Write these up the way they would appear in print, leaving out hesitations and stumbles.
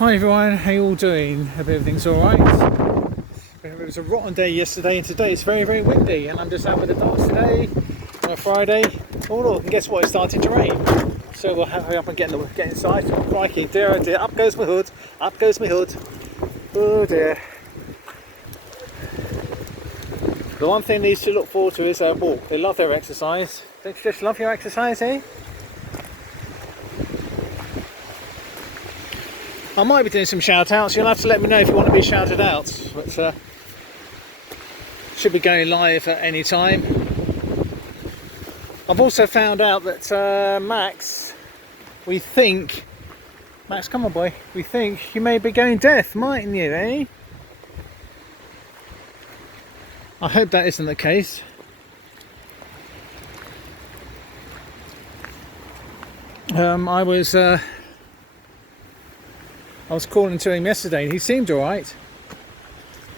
Hi everyone, how you all doing? Hope everything's alright. It was a rotten day yesterday and today it's very, very windy, and I'm just out with the dogs today on a Friday. Oh look, and guess what, it's starting to rain. So we'll hurry up and get inside. Oh crikey, dear oh dear, up goes my hood, up goes my hood. Oh dear. The one thing these two look forward to is their walk. They love their exercise. Don't you just love your exercise, eh? I might be doing some shout outs. You'll have to let me know if you want to be shouted out. But should be going live at any time. I've also found out that Max, Max, come on boy, we think you may be going deaf, mightn't you, eh? I hope that isn't the case. I was calling to him yesterday and he seemed alright.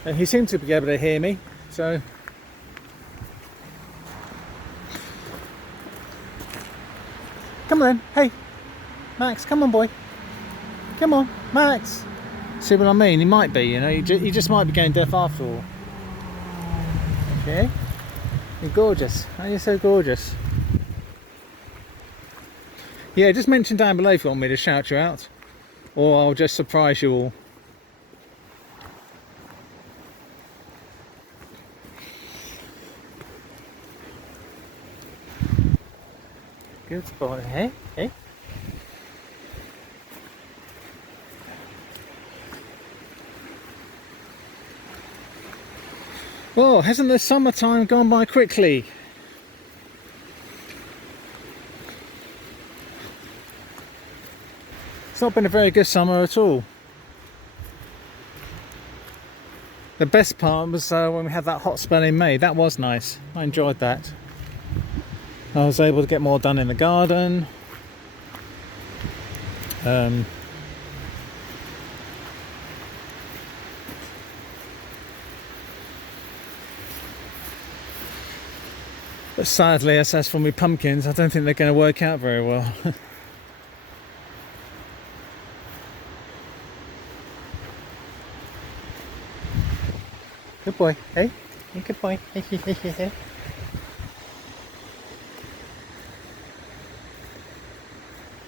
And he seemed to be able to hear me, so. Come on then, hey, Max, come on boy. Come on, Max. See what I mean? He might be, you know, he just might be going deaf after all. Okay, you're gorgeous, aren't you so gorgeous? Yeah, just mention down below if you want me to shout you out. Or I'll just surprise you all. Good boy, hey? Hey? Well, hasn't the summertime gone by quickly? It's not been a very good summer at all. The best part was when we had that hot spell in May. That was nice. I enjoyed that. I was able to get more done in the garden. But sadly, as for my pumpkins, I don't think they're going to work out very well. Good boy, hey? Good boy.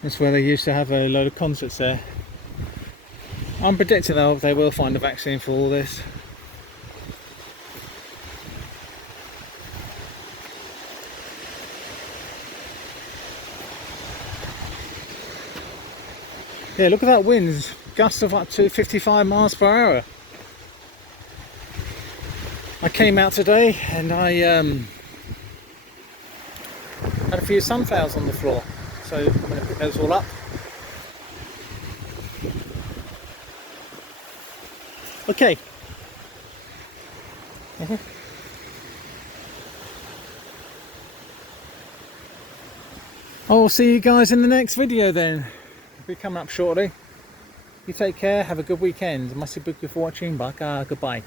That's where they used to have a load of concerts there. I'm predicting though they will find a vaccine for all this. Yeah, look at that wind, gusts of up to 55 miles per hour. I came out today and I had a few sunflowers on the floor, so I'm going to pick those all up. Okay. I'll see you guys in the next video then. We'll be coming up shortly. You take care, have a good weekend. Merci beaucoup for watching. Bye, goodbye.